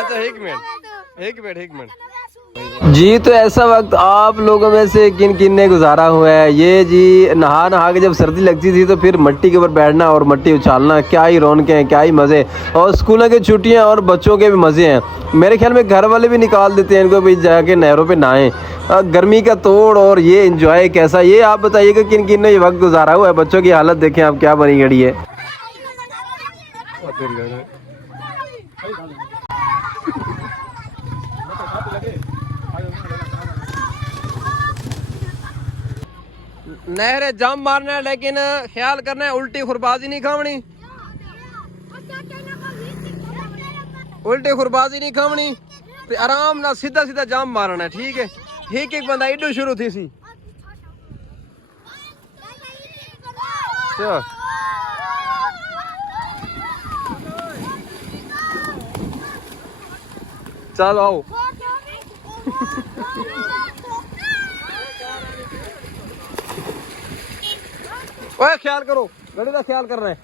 अच्छा एक मिनट जी। तो ऐसा वक्त आप लोगों में से किन किन ने गुजारा हुआ है? ये जी नहा नहा के जब सर्दी लगती थी तो फिर मिट्टी के ऊपर बैठना और मिट्टी उछालना, क्या ही रौनकें हैं, क्या ही मज़े। और स्कूलों की छुट्टियां और बच्चों के भी मज़े हैं। मेरे ख्याल में घर वाले भी निकाल देते हैं इनको भी जाके नहरों पे नहाएं। गर्मी का तोड़ और ये इंजॉय कैसा, ये आप बताइएगा किन किन ने ये वक्त गुजारा हुआ है। बच्चों की हालत देखें आप, क्या बनी खड़ी है। नहरे जाम मारना है, लेकिन ख्याल करना है उल्टी खुरबाजी नहीं खावनी। उल्टी खुरबाजी नहीं खावनी ते आराम ना सीधा सीधा जाम मारना है, ठीक है। एक एक बंदा इडू शुरू थी सी। चलो आओ। ओए ख्याल करो, गड़ी का ख्याल कर रहे हैं।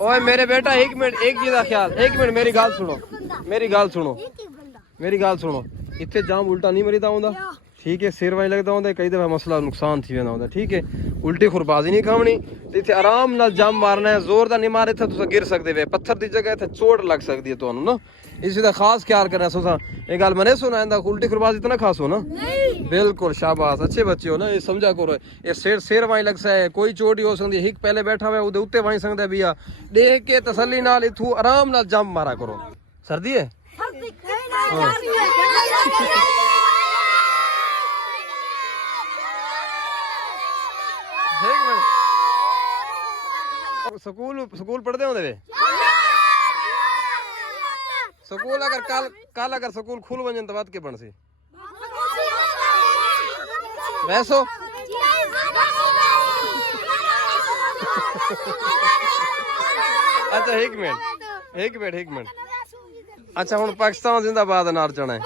ओए मेरे बेटा एक मिनट, एक चीज का ख्याल, एक मिनट मेरी गाल सुनो, मेरी गाल सुनो। इतने जाम उल्टा नहीं मरीदा होंदा, ठीक है। सिर वहीं लगता होंदा, कई दफा मसला नुकसान थी वेंदा होंदा, ठीक है। उल्टी खुरबाजी नहीं खावनी, इतने आराम नाल जाम मारना है। जोर दा नहीं मारे थे तो गिर सकते वे, पत्थर दी जगह थे चोट लग सकती है तो ना, इसी का खास ख्याल करना। सोचा एक गल मने सुना इंदा उल्टी खुरबाजी इतना खास हो ना। बिल्कुल शाबाश, अच्छे बच्चे हो ना, ये समझा करो। ये सिर वहीं लग सा है, कोई चोट ही हो सकती है। हिक पहले बैठा हुआ उदे उत्ते वहीं सकता है भैया, देख के तसल्ली नाल इथू आराम नाल जाम मारा करो। सर्दी है स्कूल पढ़ते होंगे वे। स्कूल अगर कल अगर स्कूल खुल वजन तो बात के बन सी वैसो। अच्छा एक मिनट अच्छा हुन पाकिस्तान जिंदाबाद नार चना है।